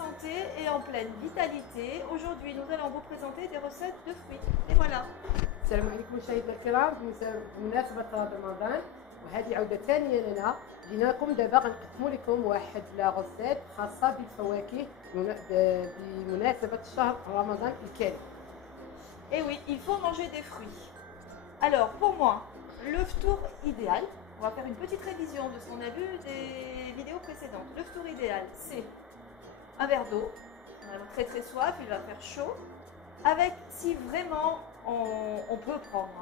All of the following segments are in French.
santé et en pleine vitalité. Aujourd'hui, nous allons vous présenter des recettes de fruits. Et voilà. السلام عليكم مشاهدينا الكرام. بمناسبة رمضان وهذه عودة ثانية لنا، جينا لكم دابا غنقدموا لكم واحد لا غوسيت خاصة بالفواكه بمناسبة شهر رمضان الكريم. Et oui, il faut manger des fruits. Alors, pour moi, le ftour idéal, on va faire une petite révision de ce qu'on a vu des vidéos précédentes. Le ftour idéal, c'est un verre d'eau. On a très très soif, il va faire chaud. Avec, si vraiment on peut prendre,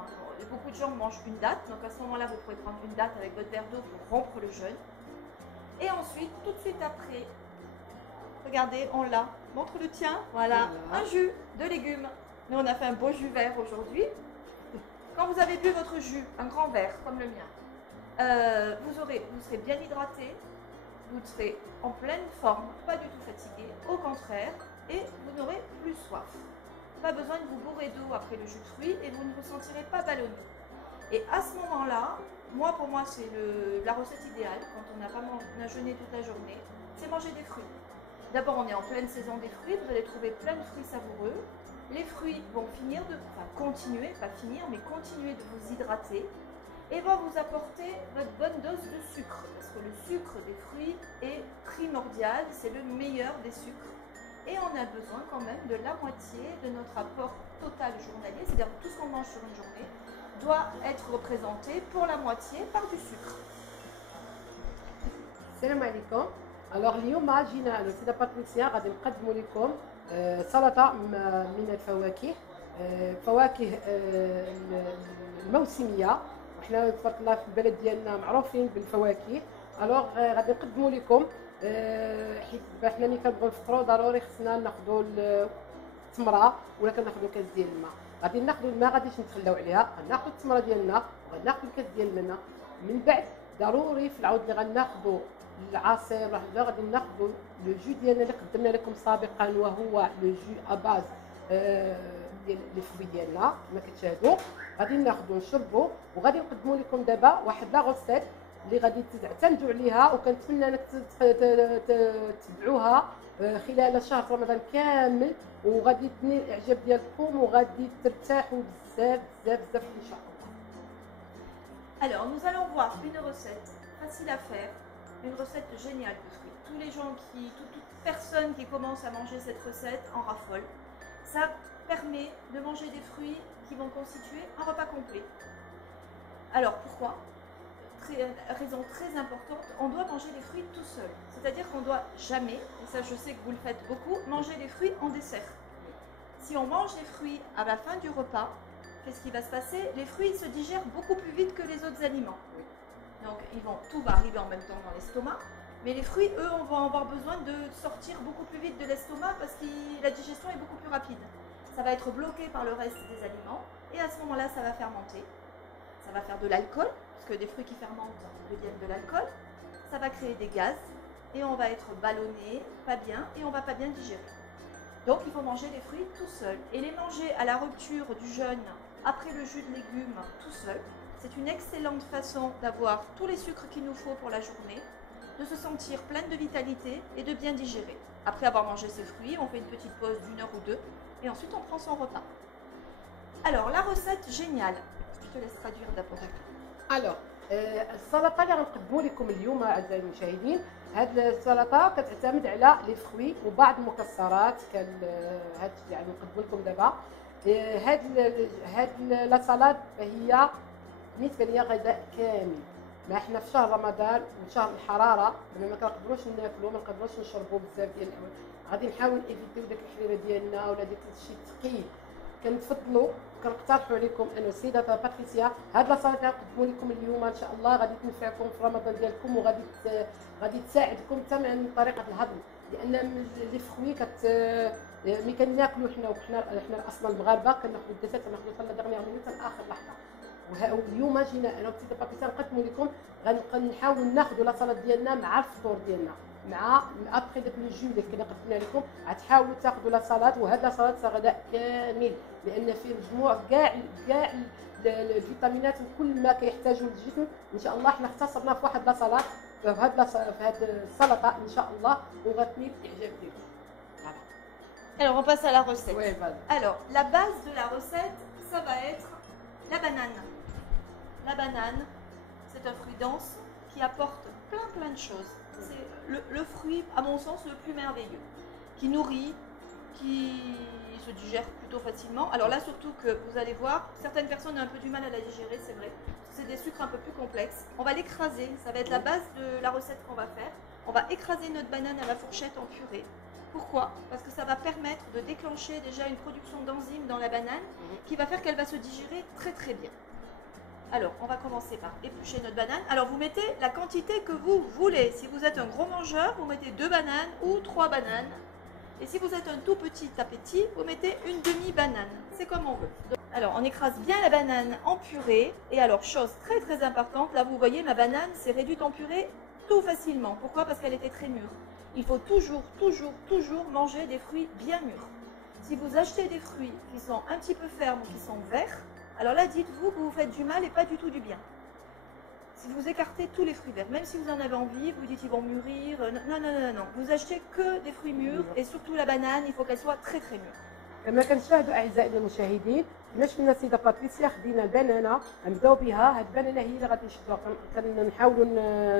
beaucoup de gens mangent une date, donc à ce moment-là, vous pouvez prendre une date avec votre verre d'eau pour rompre le jeûne. Et ensuite, tout de suite après, regardez, on l'a, montre le tien, voilà, un jus de légumes. Nous, on a fait un beau jus vert aujourd'hui. Quand vous avez bu votre jus, un grand verre comme le mien, vous serez bien hydraté, vous serez en pleine forme, pas du tout fatigué, au contraire, et vous n'aurez plus soif. Pas besoin de vous bourrer d'eau après le jus de fruits et vous ne vous sentirez pas ballonné. Et à ce moment-là, pour moi, c'est la recette idéale quand on a jeûné toute la journée, c'est manger des fruits. D'abord, on est en pleine saison des fruits, vous allez trouver plein de fruits savoureux. Les fruits vont continuer, pas finir, mais continuer de vous hydrater et vont vous apporter votre bonne dose de sucre. Parce que le sucre des fruits est primordial, c'est le meilleur des sucres. Et on a besoin quand même de la moitié de notre apport total journalier, c'est-à-dire que tout ce qu'on mange sur une journée doit être représenté pour la moitié par du sucre. السلام عليكم. الوغ اليوم جينا انا السيده باتريسيا غادي نقدموا لكم سلطه من الفواكه، فواكه الموسميه، وحنا تبارك الله في البلد ديالنا معروفين بالفواكه. الوغ غادي نقدموا لكم حيت حنا ملي كنبغيو نفطروا ضروري خصنا ناخذوا التمره ولا كناخذوا كاس ديال الماء. غادي ناخذوا الماء، غاديش نتخلاو عليها، غناخذوا التمره ديالنا وغناخذوا الكاس ديال الماء. من بعد ضروري في العود اللي غناخذوا العصير ولا غادي ناخذوا لو جو ديالنا اللي قدمنا لكم سابقا، وهو لو جو اباز ديال لي فروي ديالنا كما كتشاهدوا. غادي ناخذوا نشربوا، وغادي نقدموا لكم دابا واحد لا غوسيت اللي غادي تعتمدوا عليها، وكنتمنى انك تتبعوها خلال شهر رمضان كامل، وغادي تنال الاعجاب ديالكم وغادي ترتاحوا بزاف بزاف بزاف ان شاء الله. Alors, nous allons voir une recette facile à faire, une recette géniale de fruits. Tous les gens toute personne qui commence à manger cette recette en raffole. Ça permet de manger des fruits qui vont constituer un repas complet. Alors, pourquoi ? Raison très importante, on doit manger les fruits tout seul. C'est-à-dire qu'on ne doit jamais, et ça je sais que vous le faites beaucoup, manger les fruits en dessert. Si on mange les fruits à la fin du repas, qu'est-ce qui va se passer? Les fruits se digèrent beaucoup plus vite que les autres aliments. Donc tout va arriver en même temps dans l'estomac, mais les fruits, eux, on va avoir besoin de sortir beaucoup plus vite de l'estomac parce que la digestion est beaucoup plus rapide. Ça va être bloqué par le reste des aliments et à ce moment-là, ça va fermenter. Ça va faire de l'alcool, parce que des fruits qui fermentent deviennent de l'alcool. Ça va créer des gaz et on va être ballonné, pas bien, et on va pas bien digérer. Donc il faut manger les fruits tout seul et les manger à la rupture du jeûne après le jus de légumes tout seul. C'est une excellente façon d'avoir tous les sucres qu'il nous faut pour la journée, de se sentir pleine de vitalité et de bien digérer. Après avoir mangé ces fruits, on fait une petite pause d'une heure ou deux et ensuite on prend son repas. Alors la recette géniale, je te laisse traduire d'abord. الوغ السلطه اللي غنقدموا لكم اليوم اعزائي المشاهدين، هذه السلطه كتعتمد على لي فروي وبعض المكسرات هاد يعني نقدموا لكم دابا. هاد لا سلطه هي بالنسبه ليا غذاء كامل. ما احنا في شهر رمضان وشهر الحراره، ما كنقدروش ناكلوا، ما نقدروش نشربوا بزاف ديال الحوايج، غادي نحاول ايفيتيو داك الحريره ديالنا ولا داك الشيء الثقيل. كنفضلوا كنقترحوا عليكم انه السيده باتريسيا هاد لا سلطه نقدموا لكم اليوم ان شاء الله غادي تنفعكم في رمضان ديالكم، وغادي تساعدكم حتى من طريقه الهضم، لان لي فروي ملي كناكلوا حنا اصلا المغاربه كناخذوا الدسات، كناخذوا حتى لا دغنيغ مينوت حتى اخر لحظه. واليوم جينا انا والسيده باتريسيا نقدموا لكم، غنحاولوا ناخذوا لا سلطه ديالنا مع الفطور ديالنا، مع ابخي داك لو جو اللي كنا قدمنا لكم، غتحاولوا تاخذوا لا سلطه. وهذا لا سلطه غذاء كامل لان فيه مجموع كاع الفيتامينات وكل ما كيحتاجه الجسم. ان شاء الله حنا اختصرنا في واحد لا سلطه في هاد السلطه ان شاء الله، وغتنيل الاعجاب ديالكم. Voilà. Alors, on passe à la recette. Oui, vas-y. Alors, la base de la recette, ça va être la banane. La banane, c'est un fruit dense qui apporte plein de choses. C'est le fruit, à mon sens, le plus merveilleux, qui nourrit, qui se digère plutôt facilement. Alors là, surtout que vous allez voir, certaines personnes ont un peu du mal à la digérer, c'est vrai. C'est des sucres un peu plus complexes. On va l'écraser, ça va être la base de la recette qu'on va faire. On va écraser notre banane à la fourchette en purée. Pourquoi? Parce que ça va permettre de déclencher déjà une production d'enzymes dans la banane qui va faire qu'elle va se digérer très bien. Alors, on va commencer par éplucher notre banane. Alors, vous mettez la quantité que vous voulez. Si vous êtes un gros mangeur, vous mettez 2 bananes ou 3 bananes. Et si vous êtes un tout petit appétit, vous mettez une demi-banane. C'est comme on veut. Alors, on écrase bien la banane en purée. Et alors, chose très importante, là, vous voyez, ma banane s'est réduite en purée tout facilement. Pourquoi? Parce qu'elle était très mûre. Il faut toujours manger des fruits bien mûrs. Si vous achetez des fruits qui sont un petit peu fermes ou qui sont verts, alors là, dites-vous que vous faites du mal et pas du tout du bien. Si vous écartez tous les fruits verts, même si vous en avez envie, vous dites ils vont mûrir, non. Vous achetez que des fruits mûrs et surtout la banane, il faut qu'elle soit très mûre. كما كنشاهدوا اعزائنا المشاهدين كما شفنا السيده باتريسيا خدينا البنانه نبداو بها. هاد البنانه هي اللي غادي نشدوها كنحاولوا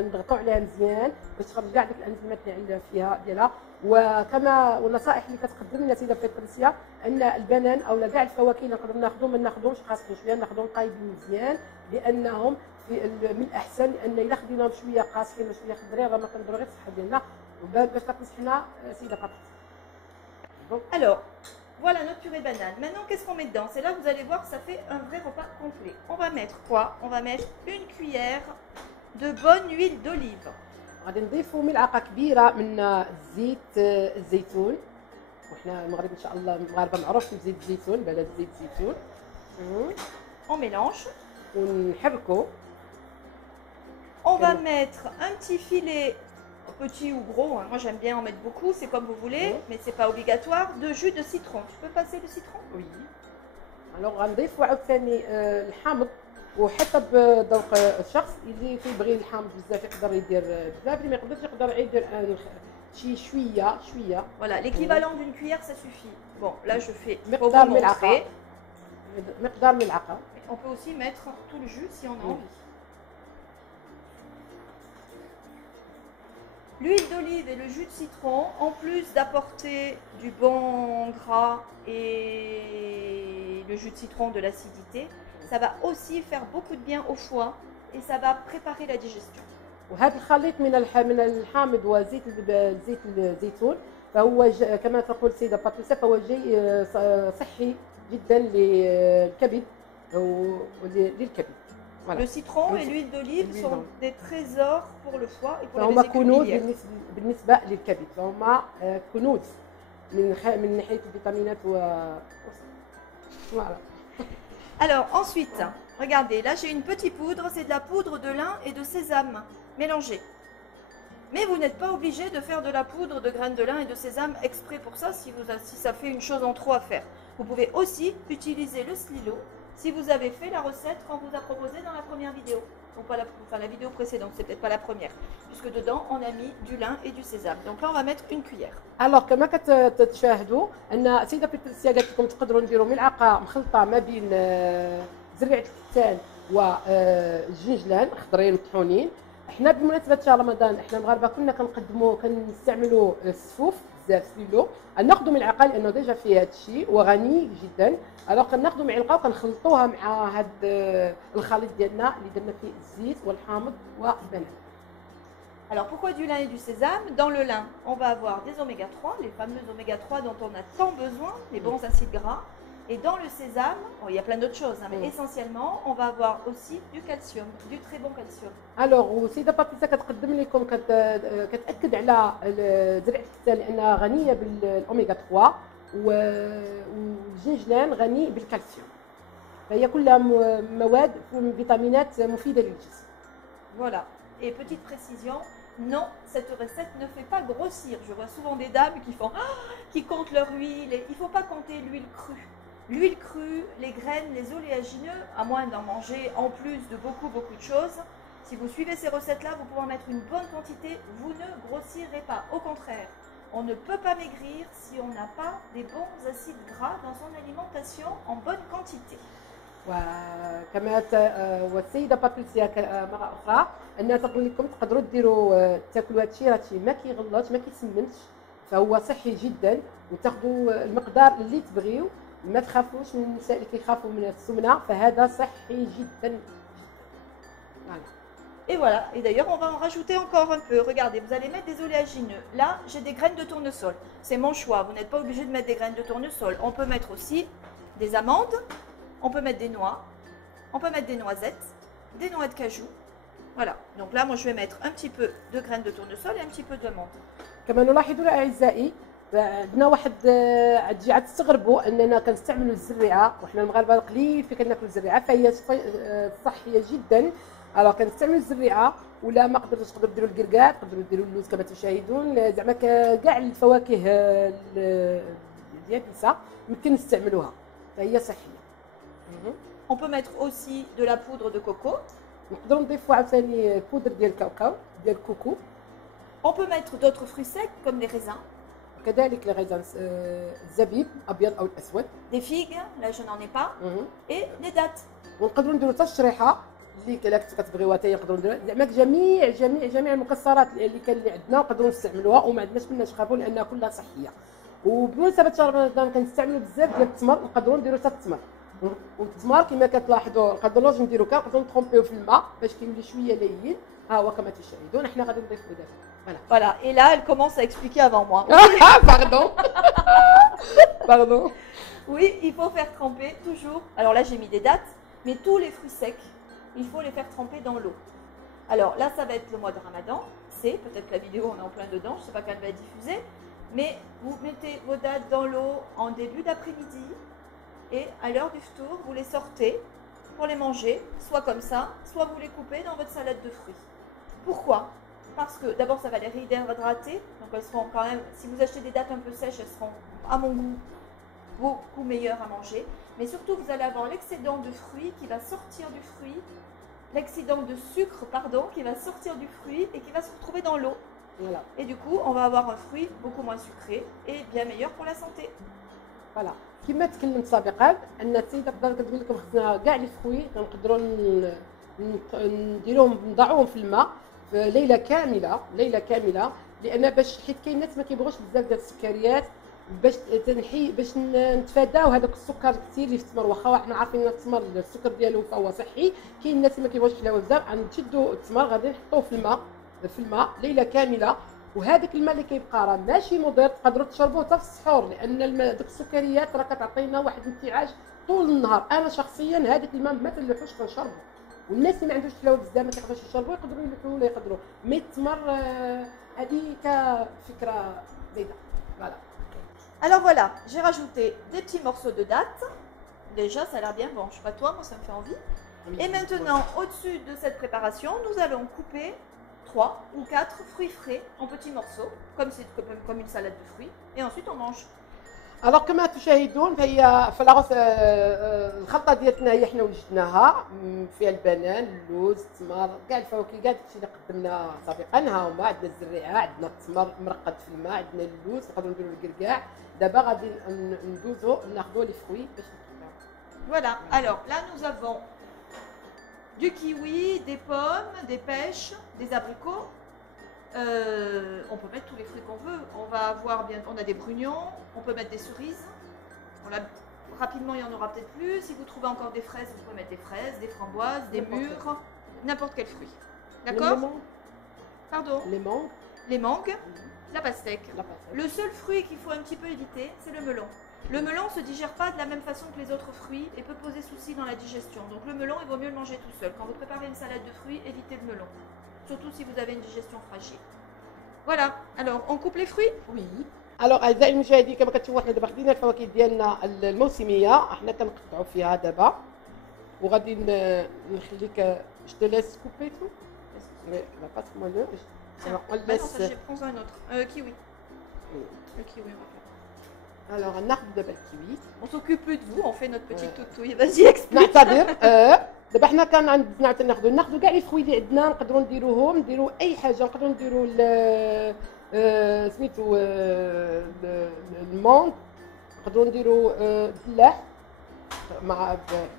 نضغطوا عليها مزيان باش تخرج كاع ديك الانزيمات اللي فيها ديالها. وكما والنصائح اللي كتقدم لنا السيده باتريسيا ان البنان او كاع الفواكه اللي نقدروا ناخذهم ما ناخذهمش قاصحين شويه، ناخذهم طايبين مزيان لانهم من الاحسن ان الا خديناهم شويه قاصحين وشويه خضرين راه ما كنضروا غير الصحه ديالنا باش تنصحنا السيده باتريسيا. Alors, voilà notre purée de banane. Maintenant, qu'est-ce qu'on met dedans? C'est là que vous allez voir que ça fait un vrai repas complet. On va mettre quoi? On va mettre une cuillère de bonne huile d'olive. غادي نضيفوا ملعقه كبيره من زيت الزيتون، وحنا المغرب ان شاء الله المغاربه معروفين بزيت الزيتون، بلد زيت الزيتون. On mélange. ونحركوا. On va mettre un petit filet, petit ou gros, hein. Moi j'aime bien en mettre beaucoup, c'est comme vous voulez, mais c'est pas obligatoire, de jus de citron. Tu peux passer le citron? Oui. Alors غنضيفوا عاوتاني الحامض، وحتى بذوق الشخص اللي كيبغي الحامض بزاف يقدر يدير بزاف، اللي ما يقدرش يقدر يدير شي شويه. Voilà, l'équivalent d'une cuillère ça suffit. Bon, là je fais مقدار ملعقه. مقدار ملعقه. On peut aussi mettre tout le jus si on a envie. L'huile d'olive et le jus de citron, en plus d'apporter du bon gras et le jus de citron de l'acidité, ça va aussi faire beaucoup de bien au foie et ça va préparer la digestion. وهذا الخليط من الحامض وزيت الزيتون فهو كما تقول السيده باتريسيا فهو جاي صحي جدا للكبد وللكبد. Le citron et l'huile d'olive sont des trésors pour le foie et pour les فهما كنوز biliaires. بالنسبه للكبد، فهما كنوز من ناحيه الفيتامينات voilà. Alors ensuite, regardez, là j'ai une petite poudre, c'est de la poudre de lin et de sésame mélangée. Mais vous n'êtes pas obligé de faire de la poudre de graines de lin et de sésame exprès pour ça si ça fait une chose en trop à faire. Vous pouvez aussi utiliser le stylo si vous avez fait la recette qu'on vous a proposée dans la première vidéo. Donc pas la vidéo précédente, c'est peut-être pas la première. Puisque dedans on a mis du lin et du sésame. Donc là on va mettre une cuillère. Alors كما كتشاهدوا ان السيده باتريسيا قالت لكم تقدروا نديروا ملعقه مخلطه ما بين زريعه الكتان والجنجلان خضرين مطحونين. احنا بمناسبه شهر رمضان احنا المغاربه كنستعملوا السفوف بزاف ستيلو، ناخذوا ملعقه لانه ديجا فيه هذا الشيء وغني جدا. الوغ كناخذوا معلقه وكنخلطوها مع هذا الخليط ديالنا اللي درنا فيه الزيت والحامض والبنان. Alors pourquoi du lin et du sésame? Dans le lin, on va avoir des oméga 3, les fameux oméga 3 dont on a tant besoin, les bons acides gras. Et dans le sésame, bon, il y a plein d'autres choses, hein, mais essentiellement, on va avoir aussi du calcium, du très bon calcium. الوغ والسيده باتريسيا كتقدم لكم كتاكد على زريعه الكتان لانها غنيه بالاوميغا 3 والجنجلان غني بالكالسيوم، فهي كلها مواد فيتامينات مفيده للجسم. Voilà. Et petite précision, non, cette recette ne fait pas grossir. Je vois souvent des dames qui comptent leur huile. Il ne faut pas compter l'huile crue. L'huile crue, les graines, les oléagineux, à moins d'en manger en plus de beaucoup de choses, si vous suivez ces recettes-là, vous pouvez en mettre une bonne quantité, vous ne grossirez pas. Au contraire, on ne peut pas maigrir si on n'a pas des bons acides gras dans son alimentation en bonne quantité. وكما والسيده باتريسيا مره اخرى انها تقول لكم تقدروا ديروا تاكلوا هذا الشيء راه ما كيغلطش ما كيسمنش فهو صحي جدا وتاخذوا المقدار اللي تبغيو ما تخافوش من النساء اللي كيخافوا من السمنه فهذا صحي جدا. Et voilà, et d'ailleurs on va en rajouter encore un peu. Regardez, vous allez mettre des oléagineux. Là, j'ai des graines de tournesol. C'est mon choix, vous n'êtes pas obligé de mettre des graines de tournesol. On peut mettre aussi des amandes, on peut mettre des noix, on peut mettre des noisettes, des noix de cajou. Voilà, donc là moi je vais mettre un petit peu de graines de tournesol et un petit peu d'amandes. كما نلاحظ اعزائي عندنا واحد تجي تستغربوا اننا كنستعملوا الزريعه وحنا المغاربه قليل في كناكلوا الزريعه فهي صحيه جدا. الوغ كنستعملوا الزريعه ولا ما قدرتوش تقدروا ديروا الكركاع تقدروا ديروا اللوز كما تشاهدون زعما كاع الفواكه اليابسه يمكن نستعملوها فهي صحيه. On peut mettre aussi de la poudre de coco. نقدروا نضيفوا عاوتاني بودر ديال الكاوكاو ديال الكوكو. On peut mettre d'autres fruits secs comme les raisins. كذلك الغيزان الزبيب الابيض او الاسود. Des figues, là je n'en ai pas. Et des dattes. ونقدروا نديروا حتى الشريحه اللي كتبغيوها حتى نقدروا نديروها زعما جميع المكسرات اللي عندنا نقدروا نستعملوها وما عندناش مناش خافوا لانها كلها صحيه. وبمناسبه شهر رمضان كنستعملوا بزاف ديال التمر نقدروا نديروا حتى التمر. والتمر كما كتلاحظوا نقدروش نديروا كنقدروا نطرومبيو في الماء باش كيولي شويه لين ها هو كما تشاهدون احنا غادي نضيفوا دابا. Voilà, et là elle commence à expliquer avant moi. Pardon. Pardon. Oui, il faut faire tremper toujours. Alors là j'ai mis des dattes, mais tous les fruits secs, il faut les faire tremper dans l'eau. Alors là ça va être le mois de Ramadan, c'est peut-être que la vidéo on est en plein dedans, je sais pas quand elle va être diffusée, mais vous mettez vos dattes dans l'eau en début d'après-midi. Et à l'heure du ftour, vous les sortez pour les manger, soit comme ça, soit vous les coupez dans votre salade de fruits. Pourquoi? Parce que d'abord ça va les réhydrater, donc elles seront quand même, si vous achetez des dattes un peu sèches, elles seront à mon goût beaucoup meilleures à manger. Mais surtout vous allez avoir l'excédent de fruits qui va sortir du fruit, l'excédent de sucre pardon, qui va sortir du fruit et qui va se retrouver dans l'eau. Voilà. Et du coup on va avoir un fruit beaucoup moins sucré et bien meilleur pour la santé. Voilà. كما تكلمت سابقا ان السيده تقدر كتقول لكم خصنا كاع لي فروي كنقدروا نديروهم نضعوهم في الماء ليله كامله لان باش حيت كاين ناس ما كيبغوش بزاف ديال السكريات باش نتفاداو هذاك السكر كثير اللي في التمر واخا حنا عارفين ان التمر السكر ديالو فهو صحي كاين الناس اللي ما كيبغوش الحلاوه بزاف غنشدوا التمر غادي نحطوه في الماء ليله كامله وهذاك الماء اللي كيبقى راه ماشي مضر تقدروا تشربوه حتى في السحور لان ديك السكريات راه كتعطينا واحد الانتعاش طول النهار. انا شخصيا هذاك الماء ما تنلوحوش كنشربه والناس اللي ما عندوش حلاوه بزاف ما كيقدروش يشربوا يقدروا يلوحوا ولا يقدروا مي التمر هذه كفكره زايده. Voilà. Alors voilà, j'ai rajouté des petits morceaux de dattes. Déjà ça a l'air bien bon, je sais pas toi, moi ça me fait envie. Et maintenant au-dessus de cette préparation nous allons couper 3 ou 4 fruits frais en petits morceaux, comme une salade de fruits, et ensuite on mange. Alors كما تشاهدون فهي فلاغوس الخلطه ديالتنا هي حنا وجدناها فيها البنان اللوز التمر كاع الفواكه كاع داكشي اللي قدمنا سابقا ها هما عندنا الزريعه عندنا التمر مرقد في الماء عندنا اللوز نقدروا نديروا الكركاع دابا غادي ندوزو ناخذوا لي فروي باش نطيبوهم. Voilà, alors là nous avons du kiwi, des pommes, des pêches, des abricots. On peut mettre tous les fruits qu'on veut. On a des brugnons, on peut mettre des cerises. Rapidement, il y en aura peut-être plus. Si vous trouvez encore des fraises, vous pouvez mettre des fraises, des framboises, des mûres, n'importe quel fruit. D'accord? Pardon? Les mangues, la pastèque. Le seul fruit qu'il faut un petit peu éviter, c'est le melon. Le melon ne se digère pas de la même façon que les autres fruits et peut poser souci dans la digestion. Donc le melon, il vaut mieux le manger tout seul. Quand vous préparez une salade de fruits, évitez le melon. Surtout si vous avez une digestion fragile. Voilà, alors on coupe les fruits? Oui. Alors اعزائي المشاهدين كما كتشوفوا حنا دابا خدينا الفواكه ديالنا الموسميه حنا كنقطعوا فيها دابا وغادي نخليك je te laisse couper tout. Mais la passe moi le. On laisse. Je prends un autre. Kiwi. Le kiwi. Alors ناخذ دابا الكيوي. On s'occupe plus de vous, on fait notre petite toutouille. Vas-y explique. نعتذر دابا حنا كان عندنا ناخذوا كاع لي فروي اللي عندنا نقدروا نديروا اي حاجه نقدروا نديروا سميتو الموند، نقدروا نديروا الدلاح مع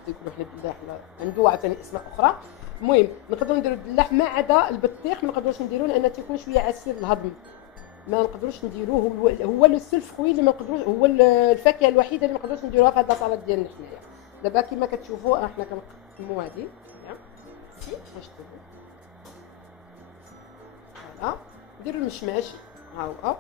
يقولوا حنا الدلاح عنده عاوتاني اسماء اخرى. المهم نقدروا نديروا الدلاح ما عدا البطيخ ما نقدروش نديروه لان تيكون شويه عسير الهضم، ما نقدروش نديروه. هو لو سول فروي اللي ما نقدروش، هو الفاكهه الوحيده اللي ما نقدروش نديروها في هذا السلطه ديالنا حنايا. دابا كما كتشوفوا احنا كنقسموا هذه باش تشوفوا. فوالا نديروا المشماش ها هو.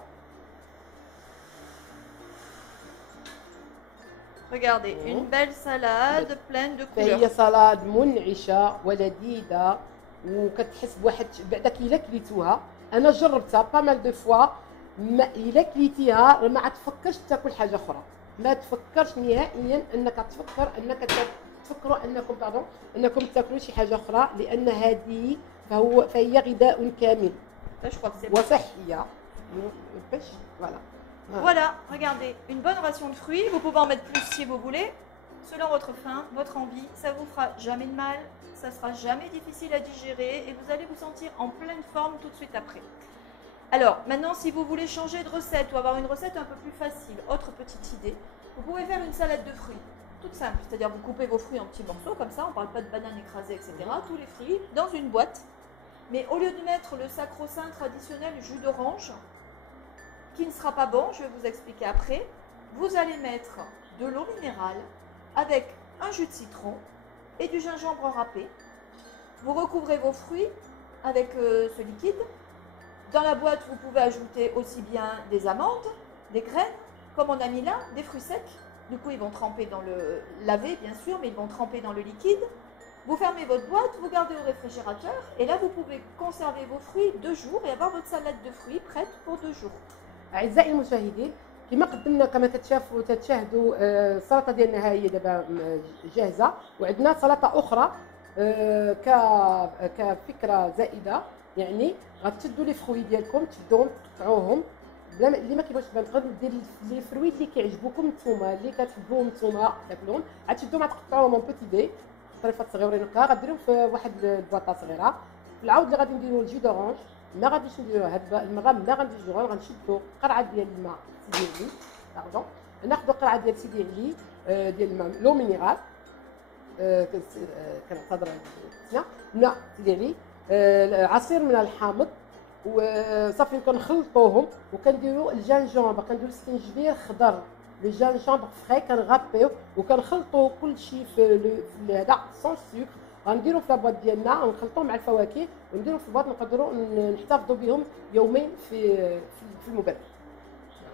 Regardez, une belle salade pleine de couleurs. فهي سلطه منعشه ولذيذه وكتحس بواحد بعدا كي كليتوها. انا جربتها با مال دو فوا، الا كليتيها ما عتفكرش تاكل حاجه اخرى، ما تفكرش نهائيا انك تفكروا انكم تاكلوا شي حاجه اخرى، لان هذه فهي غذاء كامل وصحيه باش فوالا. Voilà, regardez, une bonne ration de fruits, vous pouvez en mettre plus si vous voulez, selon votre faim, votre envie, ça vous fera jamais de mal, ça sera jamais difficile à digérer et vous allez vous sentir en pleine forme tout de suite après. Alors, maintenant, si vous voulez changer de recette ou avoir une recette un peu plus facile, autre petite idée, vous pouvez faire une salade de fruits, toute simple, c'est-à-dire vous coupez vos fruits en petits morceaux, comme ça, on ne parle pas de bananes écrasées, etc., tous les fruits dans une boîte, mais au lieu de mettre le sacro-saint traditionnel jus d'orange, qui ne sera pas bon, je vais vous expliquer après, vous allez mettre de l'eau minérale avec un jus de citron et du gingembre râpé. Vous recouvrez vos fruits avec ce liquide. Dans la boîte, vous pouvez ajouter aussi bien des amandes, des graines, comme on a mis là, des fruits secs. Du coup, ils vont tremper dans le laver, bien sûr, mais ils vont tremper dans le liquide. Vous fermez votre boîte, vous gardez au réfrigérateur et là, vous pouvez conserver vos fruits 2 jours et avoir votre salade de fruits prête pour 2 jours. اعزائي المشاهدين، كما قدمنا كما تتشافوا تتشاهدوا السلطه ديالنا هي دابا جاهزه، وعندنا سلطه اخرى كفكره زائده، يعني غتشدوا لي فروي ديالكم تشدوهم تقطعوهم بلا اللي ما كيبغيش نقدر ندير لي فروي اللي كيعجبوكم نتوما اللي كتحبوهم نتوما تاكلوهم، غتشدوهم غتقطعوهم اون بوتي دي طريفات صغيورين هكا، غديرهم في واحد البواطه صغيره. في العود اللي غادي نديروا الجي دورانج ما غاديش نديرو هاد المره، ما غنديرو غنشدو قرعه ديال الماء سيدي علي، باردون، ناخذ قرعه ديال سيدي علي ديال الماء لو مينيرال، كنعتذر على التسميه، ماء سيدي علي، عصير من الحامض، وصافي كنخلطوهم وكنديرو الجانجومبر، كنديرو السنجبير خضر، لو جانجومبر فري كنغابيو وكنخلطو كلشي في هذا سون سكر، غنديرو في لابواط ديالنا ونخلطوه مع الفواكه ونديرو في البواط نقدروا نحتفظوا بهم يومين في المبرد.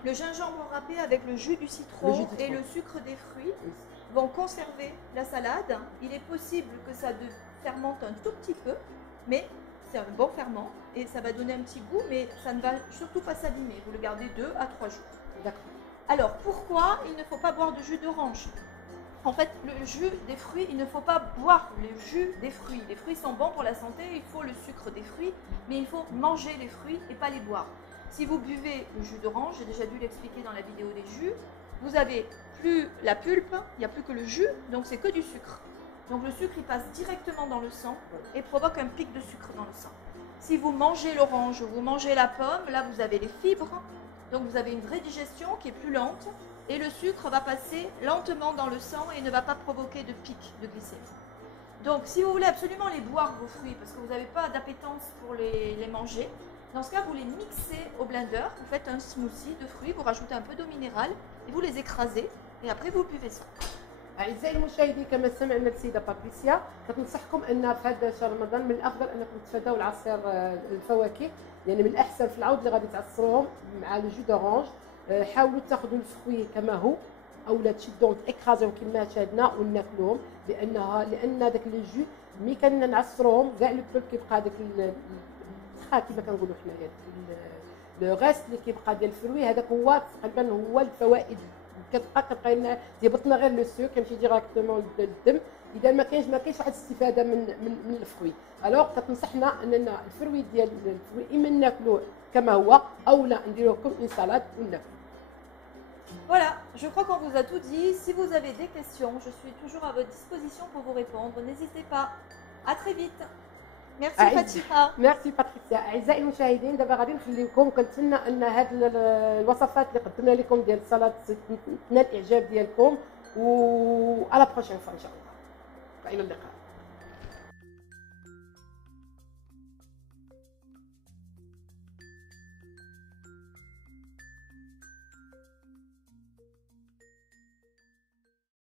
Le gingembre râpé avec le jus du citron et le sucre des fruits vont conserver la salade. Il est possible que ça fermente un tout petit peu, mais c'est un bon ferment et ça va donner un petit goût, mais ça ne va surtout pas s'abîmer. Vous le gardez 2 à 3 jours. D'accord. Alors pourquoi il ne faut pas boire de jus d'orange? En fait, le jus des fruits, il ne faut pas boire le jus des fruits. Les fruits sont bons pour la santé, il faut le sucre des fruits, mais il faut manger les fruits et pas les boire. Si vous buvez le jus d'orange, j'ai déjà dû l'expliquer dans la vidéo des jus, vous avez plus la pulpe, il n'y a plus que le jus, donc c'est que du sucre. Donc le sucre, il passe directement dans le sang et provoque un pic de sucre dans le sang. Si vous mangez l'orange, vous mangez la pomme, là vous avez les fibres, donc vous avez une vraie digestion qui est plus lente. Et le sucre va passer lentement dans le sang et ne va pas provoquer de pic de glycémie. Donc si vous voulez absolument les boire, vos fruits, parce que vous n'avez pas d'appétence pour les manger, dans ce cas vous les mixez au blender, vous faites un smoothie de fruits, vous rajoutez un peu d'eau minérale et vous les écrasez et après vous buvez ça. أعزائي المشاهدين، كما سمعنا السيدة باتريسيا كتنصحكم أن في هذا شهر رمضان من الأفضل أنكم تتفادوا العصير الفواكه، يعني من الأحسن في العود اللي غادي تعصروهم مع لو جو دورانج حاولوا تاخذوا الفخوي كما هو اولا تشدوهم تاكرازيهم كما شاهدنا وناكلوهم، لان داك لي جو ملي كنعصروهم كاع لو بول كيبقى داك الخا كما كنقولوا حنايا لو غاست اللي كيبقى ديال الفروي، هذاك هو تقريبا هو الفوائد. كتبقى لنا تيهبط لنا غير لو سو كيمشي ديراكتومون للدم، اذا ما كاينش واحد الاستفاده من الفروي. الوغ كتنصحنا اننا الفروي ديال الفروي اما ناكلوه كما هو اولا نديروه كوم اون سالاد وناكلو. Voilà, je crois qu'on vous a tout dit. Si vous avez des questions, je suis toujours à votre disposition pour vous répondre. N'hésitez pas. À très vite. ميرسي فاتيحه. ميرسي باتريسيا. اعزائي المشاهدين دابا غادي نخليكم، كنتمنى ان هاد الوصفات اللي قدمنا لكم ديال السلطه تنال الاعجاب ديالكم، و على بروشين فوا ان شاء الله. الى اللقاء.